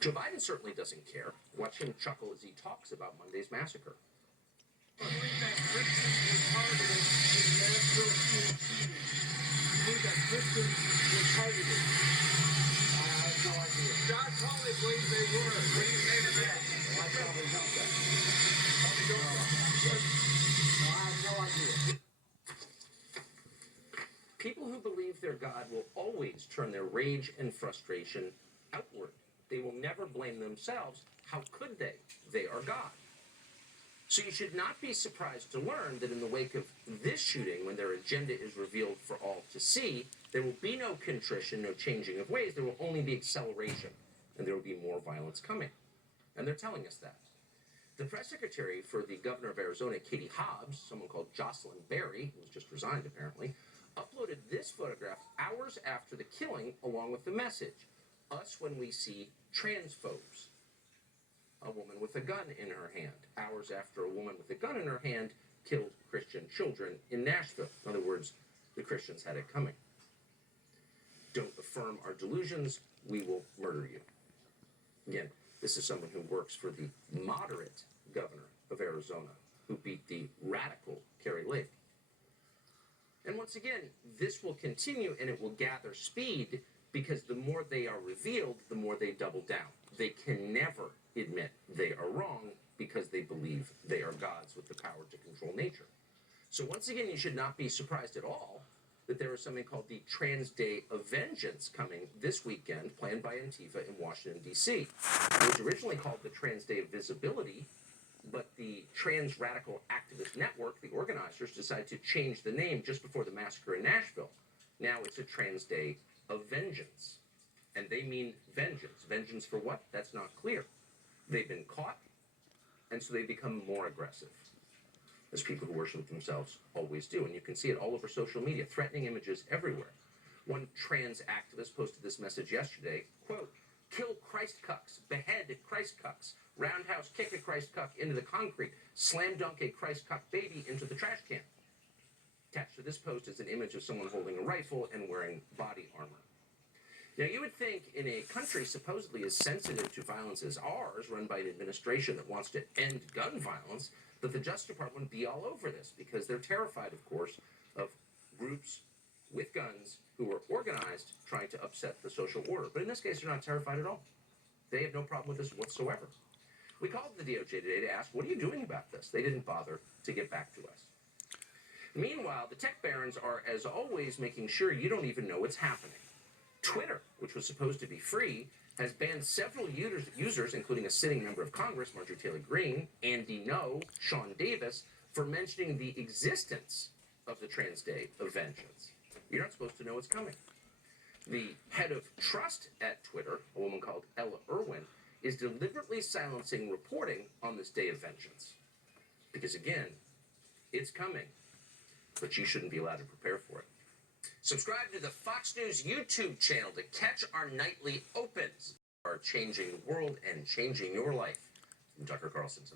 Joe Biden certainly doesn't care. Watch him chuckle as he talks about Monday's massacre. I believe that Christians were targeted in Nashville school shooting. I believe that Christians were targeted. I have no idea. John Pauley believes they were. What do you say to that? Well, I probably don't that. No, No, I have no idea. People who believe their God will always turn their rage and frustration outward. They will never blame themselves. How could they? They are God. So you should not be surprised to learn that in the wake of this shooting, when their agenda is revealed for all to see, there will be no contrition, no changing of ways. There will only be acceleration, and there will be more violence coming. And they're telling us that. The press secretary for the governor of Arizona, Katie Hobbs, someone called Jocelyn Berry, who was just resigned apparently, uploaded this photograph hours after the killing along with the message, "Us when we see transphobes." A woman with a gun in her hand, hours after a woman with a gun in her hand killed Christian children in Nashville. In other words, the Christians had it coming. Don't affirm our delusions, we will murder you. Again, this is someone who works for the moderate governor of Arizona, who beat the radical Kari Lake. And once again, this will continue and it will gather speed because the more they are revealed, the more they double down. They can never admit they are wrong because they believe they are gods with the power to control nature. So once again, you should not be surprised at all that there is something called the Trans Day of Vengeance coming this weekend, planned by Antifa in Washington, D.C. It was originally called the Trans Day of Visibility, but the Trans Radical Activist Network, the organizers, decided to change the name just before the massacre in Nashville. Now it's a Trans Day of Vengeance. And they mean vengeance. Vengeance for what? That's not clear. They've been caught, and so they become more aggressive, as people who worship themselves always do. And you can see it all over social media, threatening images everywhere. One trans activist posted this message yesterday, quote, "Kill Christ cucks, behead Christ cucks, roundhouse kick a Christ cuck into the concrete, slam dunk a Christ cuck baby into the trash can." Attached to this post is an image of someone holding a rifle and wearing body armor. Now, you would think in a country supposedly as sensitive to violence as ours, run by an administration that wants to end gun violence, that the Justice Department would be all over this because they're terrified, of course, of groups with guns who are organized trying to upset the social order. But in this case, they're not terrified at all. They have no problem with this whatsoever. We called the DOJ today to ask, what are you doing about this? They didn't bother to get back to us. Meanwhile, the tech barons are, as always, making sure you don't even know what's happening. Twitter, which was supposed to be free, has banned several users, including a sitting member of Congress, Marjorie Taylor Greene, Andy Ngo, Sean Davis, for mentioning the existence of the Trans Day of Vengeance. You're not supposed to know what's coming. The head of trust at Twitter, a woman called Ella Irwin, is deliberately silencing reporting on this Day of Vengeance. Because again, it's coming, but you shouldn't be allowed to prepare for it. Subscribe to the Fox News YouTube channel to catch our nightly opens. Are changing the world and changing your life. I'm Tucker Carlson tonight.